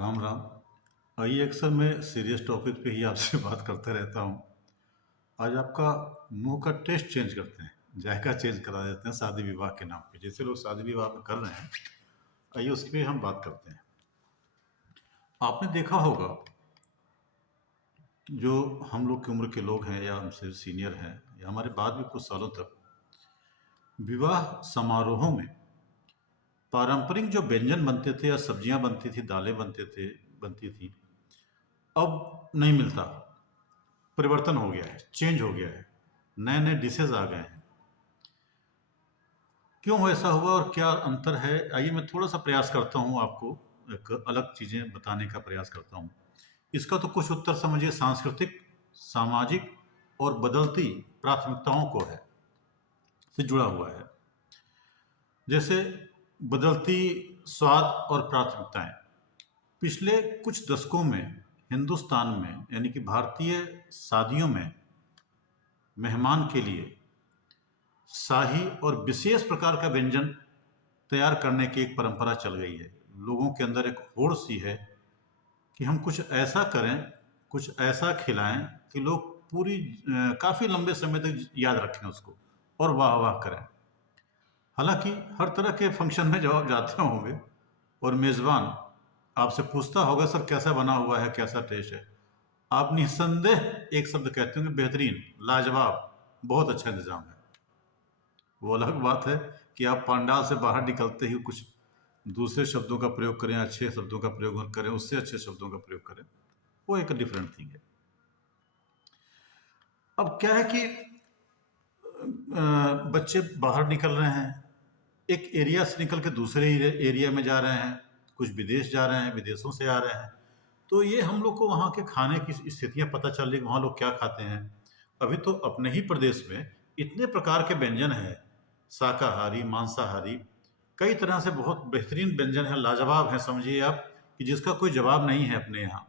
राम राम। आइए, अक्सर मैं सीरियस टॉपिक पे ही आपसे बात करते रहता हूँ। आज आपका मुंह का टेस्ट चेंज करते हैं, जायका चेंज करा देते हैं शादी विवाह के नाम पे। जैसे लोग शादी विवाह में कर रहे हैं, आइए उसकी पे हम बात करते हैं। आपने देखा होगा, जो हम लोग की उम्र के लोग हैं या हमसे सीनियर हैं या हमारे बाद भी कुछ सालों तक विवाह समारोहों में पारंपरिक जो व्यंजन बनते थे या सब्जियां बनती थी, दालें बनती थी, अब नहीं मिलता। परिवर्तन हो गया है, चेंज हो गया है, नए नए डिशेज आ गए हैं। क्यों ऐसा हुआ और क्या अंतर है, आइए मैं थोड़ा सा प्रयास करता हूँ, आपको एक अलग चीज़ें बताने का प्रयास करता हूँ। इसका तो कुछ उत्तर समझिए सांस्कृतिक, सामाजिक और बदलती प्राथमिकताओं को है से जुड़ा हुआ है। जैसे बदलती स्वाद और प्राथमिकताएं। पिछले कुछ दशकों में हिंदुस्तान में यानी कि भारतीय शादियों में मेहमान के लिए शाही और विशेष प्रकार का व्यंजन तैयार करने की एक परंपरा चल गई है। लोगों के अंदर एक होड़ सी है कि हम कुछ ऐसा करें, कुछ ऐसा खिलाएं कि लोग काफ़ी लंबे समय तक याद रखें उसको और वाह वाह करें। हालांकि हर तरह के फंक्शन में जब आप जाते होंगे और मेज़बान आपसे पूछता होगा, सर कैसा बना हुआ है, कैसा टेस्ट है, आप निस्संदेह एक शब्द कहते होंगे, बेहतरीन, लाजवाब, बहुत अच्छा इंतजाम है। वो अलग बात है कि आप पंडाल से बाहर निकलते ही कुछ दूसरे शब्दों का प्रयोग करें, अच्छे शब्दों का प्रयोग करें, उससे अच्छे शब्दों का प्रयोग करें, वो एक डिफरेंट थिंग है। अब क्या है कि बच्चे बाहर निकल रहे हैं, एक एरिया से निकल के दूसरे एरिया में जा रहे हैं, कुछ विदेश जा रहे हैं, विदेशों से आ रहे हैं, तो ये हम लोग को वहाँ के खाने की स्थितियाँ पता चल रही, वहाँ लोग क्या खाते हैं। अभी तो अपने ही प्रदेश में इतने प्रकार के व्यंजन हैं, शाकाहारी, मांसाहारी, कई तरह से बहुत बेहतरीन व्यंजन है, लाजवाब है, समझिए आप कि जिसका कोई जवाब नहीं है अपने यहाँ।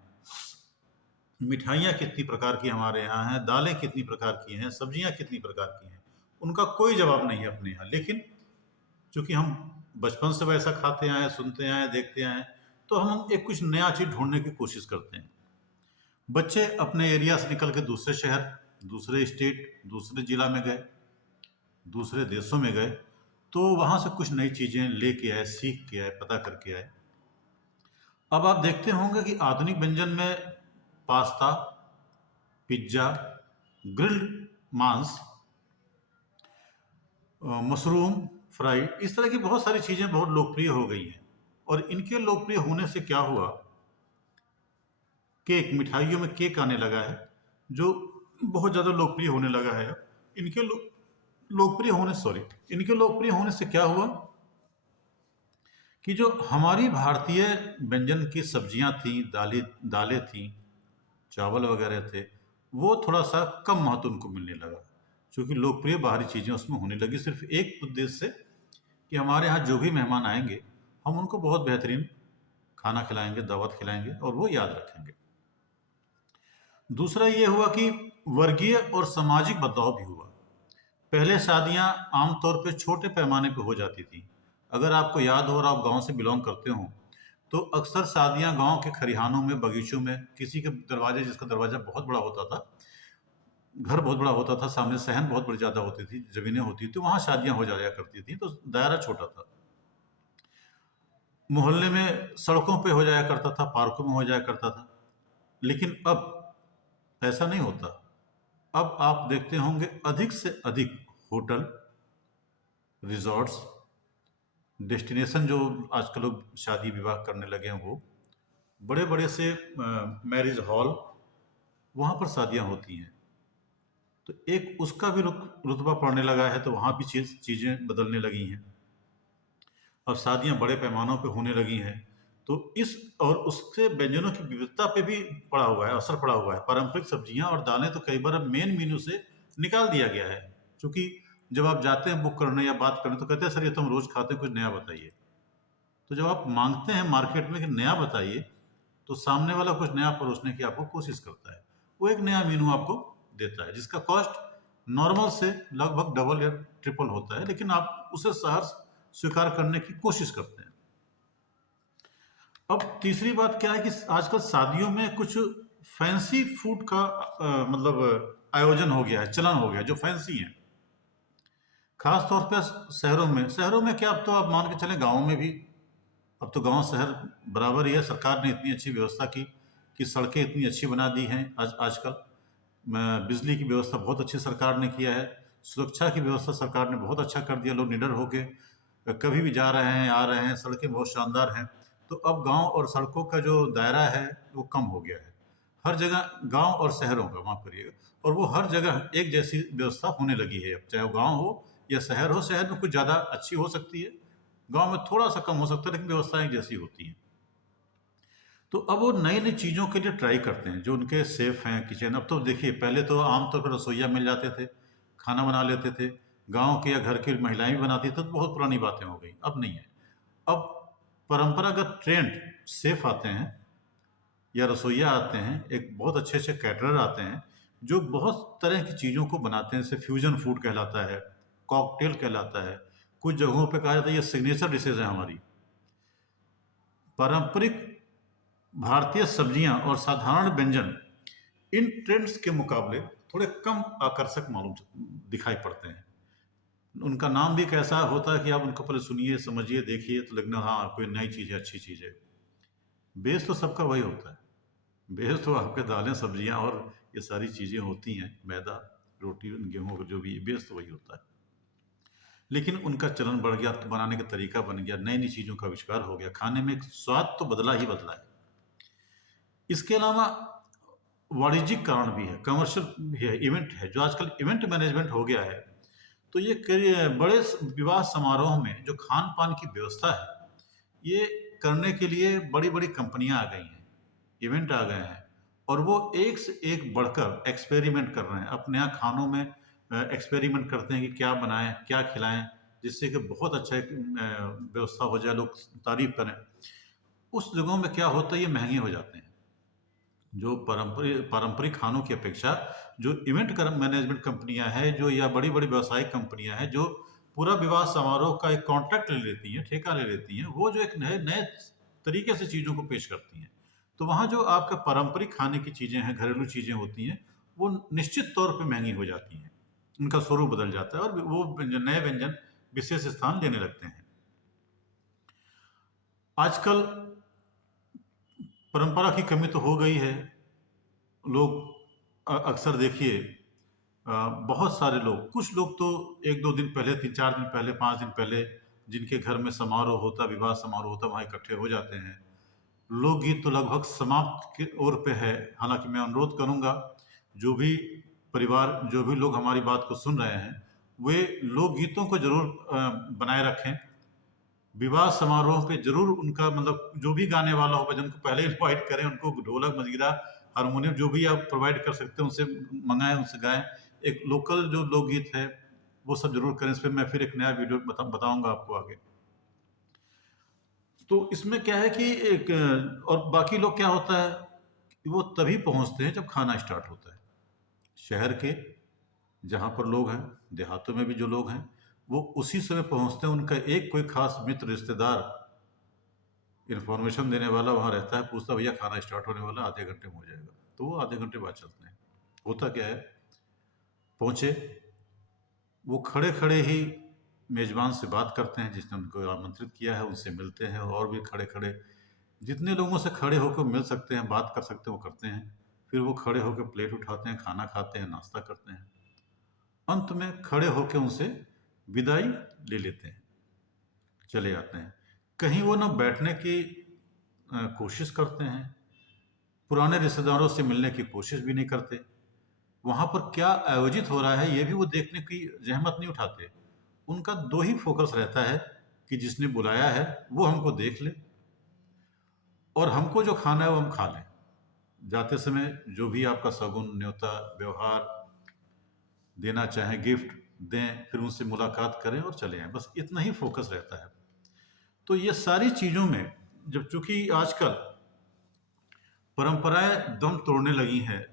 मिठाइयाँ कितनी प्रकार की हमारे यहाँ हैं, दालें कितनी प्रकार की हैं, सब्जियाँ कितनी प्रकार की हैं, उनका कोई जवाब नहीं है अपने यहाँ। लेकिन चूंकि हम बचपन से वैसा खाते आए, सुनते आए, देखते आए, तो हम एक कुछ नया चीज़ ढूंढने की कोशिश करते हैं। बच्चे अपने एरिया से निकल के दूसरे शहर, दूसरे स्टेट, दूसरे जिला में गए, दूसरे देशों में गए, तो वहाँ से कुछ नई चीज़ें लेके आए, सीख के आए, पता करके आए। अब आप देखते होंगे कि आधुनिक व्यंजन में पास्ता, पिज्ज़ा, ग्रिल्ड मांस, मशरूम फ्राई, इस तरह की बहुत सारी चीज़ें बहुत लोकप्रिय हो गई हैं। और इनके लोकप्रिय होने से क्या हुआ, केक, मिठाइयों में केक आने लगा है, जो बहुत ज़्यादा लोकप्रिय होने लगा है। इनके इनके लोकप्रिय होने से क्या हुआ कि जो हमारी भारतीय व्यंजन की सब्जियां थी, दालें थी, चावल वगैरह थे, वो थोड़ा सा कम महत्व उनको मिलने लगा, क्योंकि लोकप्रिय बाहरी चीज़ें उसमें होने लगी, सिर्फ एक उद्देश्य से कि हमारे यहाँ जो भी मेहमान आएंगे, हम उनको बहुत बेहतरीन खाना खिलाएंगे, दावत खिलाएंगे और वो याद रखेंगे। दूसरा ये हुआ कि वर्गीय और सामाजिक बदलाव भी हुआ। पहले शादियां आमतौर पे छोटे पैमाने पे हो जाती थी। अगर आपको याद हो और आप गांव से बिलोंग करते हो, तो अक्सर शादियां गांव के खरिहानों में, बगीचों में, किसी के दरवाजे, जिसका दरवाजा बहुत बड़ा होता था, घर बहुत बड़ा होता था, सामने सहन बहुत बड़ी ज़्यादा होती थी, ज़मीनें होती थी, वहाँ शादियां हो जाया करती थी, तो दायरा छोटा था। मोहल्ले में, सड़कों पे हो जाया करता था, पार्कों में हो जाया करता था। लेकिन अब ऐसा नहीं होता। अब आप देखते होंगे अधिक से अधिक होटल, रिजॉर्ट्स, डेस्टिनेशन जो आजकल लोग शादी विवाह करने लगे हैं, वो बड़े बड़े से मैरिज हॉल, वहाँ पर शादियाँ होती हैं। तो एक उसका भी रुतबा पड़ने लगा है, तो वहाँ भी चीज़ें बदलने लगी हैं। अब शादियाँ बड़े पैमानों पे होने लगी हैं, तो इस और उससे व्यंजनों की विविधता पे भी पड़ा हुआ है, असर पड़ा हुआ है। पारंपरिक सब्जियाँ और दालें तो कई बार अब मेन मेन्यू से निकाल दिया गया है, क्योंकि जब आप जाते हैं बुक करने या बात करने, तो कहते हैं सर ये तो हम रोज़ खाते हैं, कुछ नया बताइए। तो जब आप मांगते हैं मार्केट में कि नया बताइए, तो सामने वाला कुछ नया परोसने की आपको कोशिश करता है। वो एक नया मेनू आपको देता है, जिसका कॉस्ट नॉर्मल से लगभग डबल या ट्रिपल होता है, लेकिन आप उसे सहर्ष स्वीकार करने की कोशिश करते हैं। अब तीसरी बात क्या है कि आजकल शादियों में कुछ फैंसी फूड का मतलब आयोजन हो गया है, चलन हो गया है, जो फैंसी है। खास तौर पे शहरों में क्या, अब तो आप मान के चलें गाँव में भी, अब तो गांव शहर बराबर ही है। सरकार ने इतनी अच्छी व्यवस्था की कि सड़कें इतनी अच्छी बना दी हैं आजकल। बिजली की व्यवस्था बहुत अच्छी सरकार ने किया है। सुरक्षा की व्यवस्था सरकार ने बहुत अच्छा कर दिया। लोग निडर होके कभी भी जा रहे हैं, आ रहे हैं, सड़कें बहुत शानदार हैं। तो अब गांव और सड़कों का जो दायरा है वो कम हो गया है। हर जगह गांव और शहरों का, माफ करिएगा, और वो हर जगह एक जैसी व्यवस्था होने लगी है। अब चाहे वो गांव हो या शहर हो, शहर में कुछ ज़्यादा अच्छी हो सकती है, गांव में थोड़ा सा कम हो सकता है, लेकिन व्यवस्थाएं एक जैसी होती हैं। तो अब वो नई नई चीज़ों के लिए ट्राई करते हैं जो उनके सेफ हैं किचन। अब तो देखिए, पहले तो आमतौर पर रसोइया मिल जाते थे, खाना बना लेते थे, गांव के या घर की महिलाएं भी बनाती थी, तो बहुत पुरानी बातें हो गई, अब नहीं है। अब परंपरागत ट्रेंड सेफ आते हैं या रसोइया आते हैं, एक बहुत अच्छे अच्छे कैटरर आते हैं जो बहुत तरह की चीज़ों को बनाते हैं। जैसे फ्यूजन फूड कहलाता है, कॉकटेल कहलाता है, कुछ जगहों पे कहा जाता है ये सिग्नेचर डिशेज हैं हमारी। पारंपरिक भारतीय सब्जियां और साधारण व्यंजन इन ट्रेंड्स के मुकाबले थोड़े कम आकर्षक मालूम दिखाई पड़ते हैं। उनका नाम भी कैसा होता है कि आप उनको पहले सुनिए, समझिए, देखिए तो लगना हाँ कोई नई चीज़ है, अच्छी चीज़ है। बेस तो सबका वही होता है। बेस तो आपके दालें, सब्जियां और ये सारी चीज़ें होती हैं, मैदा, रोटी, गेहूँ का जो भी बेस तो वही होता है। लेकिन उनका चलन बढ़ गया, तो बनाने का तरीका बन गया, नई नई चीज़ों का आविष्कार हो गया, खाने में एक स्वाद तो बदला ही बदला है। इसके अलावा वाणिज्यिक कारण भी है, कमर्शियल भी है, इवेंट है, जो आजकल इवेंट मैनेजमेंट हो गया है। तो ये बड़े विवाह समारोह में जो खान पान की व्यवस्था है, ये करने के लिए बड़ी बड़ी कंपनियां आ गई हैं, इवेंट आ गए हैं, और वो एक से एक बढ़कर एक्सपेरिमेंट कर रहे हैं। अपने यहाँ खानों में एक्सपेरिमेंट करते हैं कि क्या बनाएं, क्या खिलाएं, जिससे कि बहुत अच्छा एक व्यवस्था हो जाए, लोग तारीफ करें। उस जगहों में क्या होता है, ये महंगे हो जाते हैं। जो पारंपरिक खानों की अपेक्षा जो इवेंट मैनेजमेंट कंपनियां हैं, जो या बड़ी बड़ी व्यावसायिक कंपनियां हैं, जो पूरा विवाह समारोह का एक कॉन्ट्रैक्ट ले लेती हैं, ठेका ले लेती हैं, वो जो एक नए नए तरीके से चीज़ों को पेश करती हैं। तो वहाँ जो आपका पारंपरिक खाने की चीज़ें हैं, घरेलू चीज़ें होती हैं, वो निश्चित तौर पे महंगी हो जाती हैं। उनका स्वरूप बदल जाता है और वो नए व्यंजन विशेष स्थान लेने लगते हैं। आजकल परंपरा की कमी तो हो गई है। लोग अक्सर देखिए, बहुत सारे लोग, कुछ लोग तो 1-2 दिन पहले, 3-4 दिन पहले, 5 दिन पहले, जिनके घर में समारोह होता, विवाह समारोह होता, वहाँ इकट्ठे हो जाते हैं। लोकगीत तो लगभग समाप्त की ओर पे है। हालाँकि मैं अनुरोध करूँगा, जो भी परिवार, जो भी लोग हमारी बात को सुन रहे हैं, वे लोकगीतों को ज़रूर बनाए रखें। विवाह समारोह पे ज़रूर उनका मतलब जो भी गाने वाला हो, भजन को पहले इनवाइट करें, उनको ढोलक, मजीरा, हारमोनियम जो भी आप प्रोवाइड कर सकते हैं उनसे मँगाएँ, उनसे गाएँ। एक लोकल जो लोकगीत है, वो सब ज़रूर करें। इस पे मैं फिर एक नया वीडियो बताऊँगा आपको आगे। तो इसमें क्या है कि एक और बाकी लोग क्या होता है कि वो तभी पहुँचते हैं जब खाना स्टार्ट होता है। शहर के जहाँ पर लोग हैं, देहातों में भी जो लोग हैं, वो उसी समय पहुँचते हैं। उनका एक कोई खास मित्र, रिश्तेदार, इन्फॉर्मेशन देने वाला वहाँ रहता है, पूछता है भैया खाना स्टार्ट होने वाला, आधे घंटे में हो जाएगा। तो वो आधे घंटे बाद चलते हैं। होता क्या है, पहुँचे, वो खड़े-खड़े ही मेज़बान से बात करते हैं, जिसने उनको आमंत्रित किया है, उनसे मिलते हैं, और भी खड़े-खड़े जितने लोगों से खड़े होकर मिल सकते हैं, बात कर सकते हैं, वो करते हैं। फिर वो खड़े होकर प्लेट उठाते हैं, खाना खाते हैं, नाश्ता करते हैं। अंत में खड़े होके उनसे विदाई ले लेते हैं, चले जाते हैं। कहीं वो ना बैठने की कोशिश करते हैं, पुराने रिश्तेदारों से मिलने की कोशिश भी नहीं करते। वहाँ पर क्या आयोजित हो रहा है, ये भी वो देखने की ज़हमत नहीं उठाते। उनका 2 ही फ़ोकस रहता है कि जिसने बुलाया है, वो हमको देख ले, और हमको जो खाना है वो हम खा लें। जाते समय जो भी आपका शगुन, न्योता, व्यवहार देना चाहें, गिफ्ट दें, फिर उनसे मुलाकात करें और चले आएँ। बस इतना ही फ़ोकस रहता है। तो ये सारी चीज़ों में जब चूँकि आजकल परंपराएँ दम तोड़ने लगी हैं,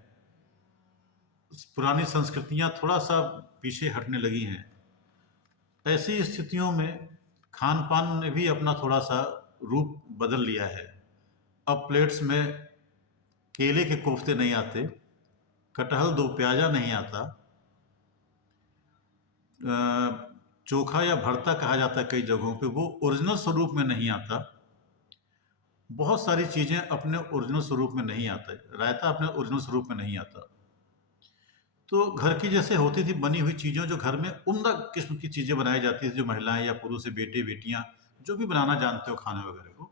पुरानी संस्कृतियाँ थोड़ा-सा पीछे हटने लगी हैं, ऐसी स्थितियों में खान-पान ने भी अपना थोड़ा-सा रूप बदल लिया है। अब प्लेट्स में केले के कोफ्ते नहीं आते, कटहल दो प्याजा नहीं आता, चोखा या भरता कहा जाता है कई जगहों पे, वो ओरिजिनल स्वरूप में नहीं आता। बहुत सारी चीज़ें अपने ओरिजिनल स्वरूप में नहीं आता, रायता अपने ओरिजिनल स्वरूप में नहीं आता। तो घर की जैसे होती थी बनी हुई चीज़ों, जो घर में उम्दा किस्म की चीज़ें बनाई जाती थी, जो महिलाएं या पुरुष से बेटे बेटियां जो भी बनाना जानते हो खाने वगैरह को,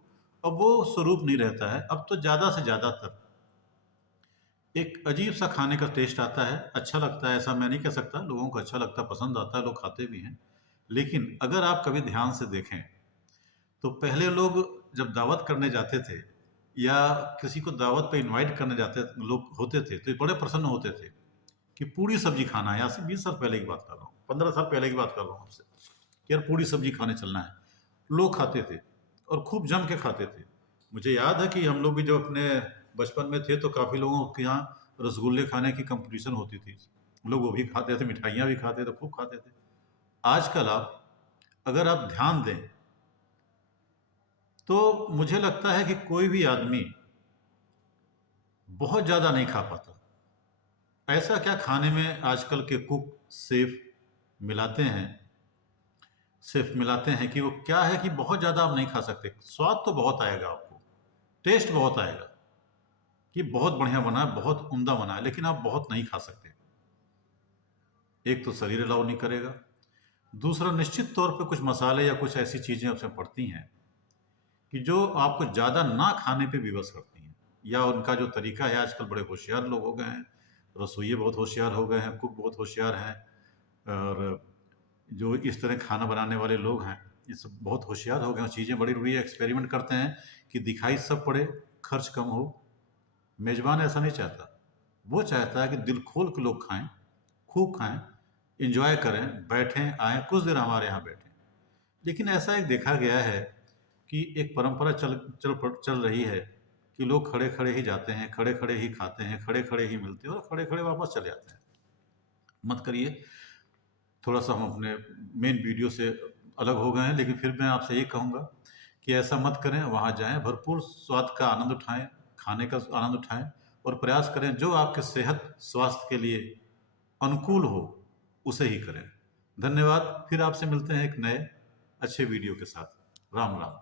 अब वो स्वरूप नहीं रहता है। अब तो ज़्यादा से ज़्यादातर एक अजीब सा खाने का टेस्ट आता है। अच्छा लगता है ऐसा मैं नहीं कह सकता, लोगों को अच्छा लगता है, पसंद आता है, लोग खाते भी हैं। लेकिन अगर आप कभी ध्यान से देखें तो पहले लोग जब दावत करने जाते थे या किसी को दावत पे इनवाइट करने जाते लोग होते थे तो बड़े प्रसन्न होते थे कि पूड़ी सब्जी खाना है। यहाँ से 20 साल पहले की बात कर रहा हूँ, 15 साल पहले की बात कर रहा हूँ आपसे, कि यार पूड़ी सब्जी खाने चलना है। लोग खाते थे और खूब जम के खाते थे। मुझे याद है कि हम लोग भी जब अपने बचपन में थे तो काफ़ी लोगों के यहाँ रसगुल्ले खाने की कंपटीशन होती थी, लोग वो भी खाते थे, मिठाइयाँ भी खाते थे, खूब खाते थे। आजकल आप अगर आप ध्यान दें तो मुझे लगता है कि कोई भी आदमी बहुत ज़्यादा नहीं खा पाता। ऐसा क्या खाने में आजकल के कुक शेफ मिलाते हैं कि वो क्या है कि बहुत ज़्यादा आप नहीं खा सकते। स्वाद तो बहुत आएगा आपको, टेस्ट बहुत आएगा कि बहुत बढ़िया बना है, बहुत उम्दा बना है, लेकिन आप बहुत नहीं खा सकते। एक तो शरीर अलाउ नहीं करेगा, दूसरा निश्चित तौर पे कुछ मसाले या कुछ ऐसी चीज़ें उसमें पड़ती हैं कि जो आपको ज़्यादा ना खाने पे विवश करती हैं। या उनका जो तरीका है, आजकल बड़े होशियार लोग हो गए हैं, रसोइये बहुत होशियार हो गए हैं, कुक बहुत होशियार हैं, और जो इस तरह खाना बनाने वाले लोग हैं, ये सब बहुत होशियार हो गए हैं। चीज़ें बड़ी-बड़ी एक्सपेरिमेंट करते हैं कि दिखाई सब पड़े, खर्च कम हो। मेज़बान ऐसा नहीं चाहता, वो चाहता है कि दिल खोल के लोग खाएँ, खूब खाएँ, एन्जॉय करें, बैठें, आएँ, कुछ देर हमारे यहाँ बैठें। लेकिन ऐसा एक देखा गया है कि एक परंपरा चल रही है कि लोग खड़े-खड़े ही जाते हैं, खड़े-खड़े ही खाते हैं, खड़े-खड़े ही मिलते हैं और खड़े-खड़े वापस चले आते हैं। मत करिए। थोड़ा-सा हम अपने मेन वीडियो से अलग हो गए हैं, लेकिन फिर मैं आपसे ये कहूँगा कि ऐसा मत करें, वहाँ जाएँ, भरपूर स्वाद का आनंद उठाएँ, खाने का आनंद उठाएँ और प्रयास करें जो आपके सेहत, स्वास्थ्य के लिए अनुकूल हो, उसे ही करें। धन्यवाद। फिर आपसे मिलते हैं एक नए अच्छे वीडियो के साथ। राम राम।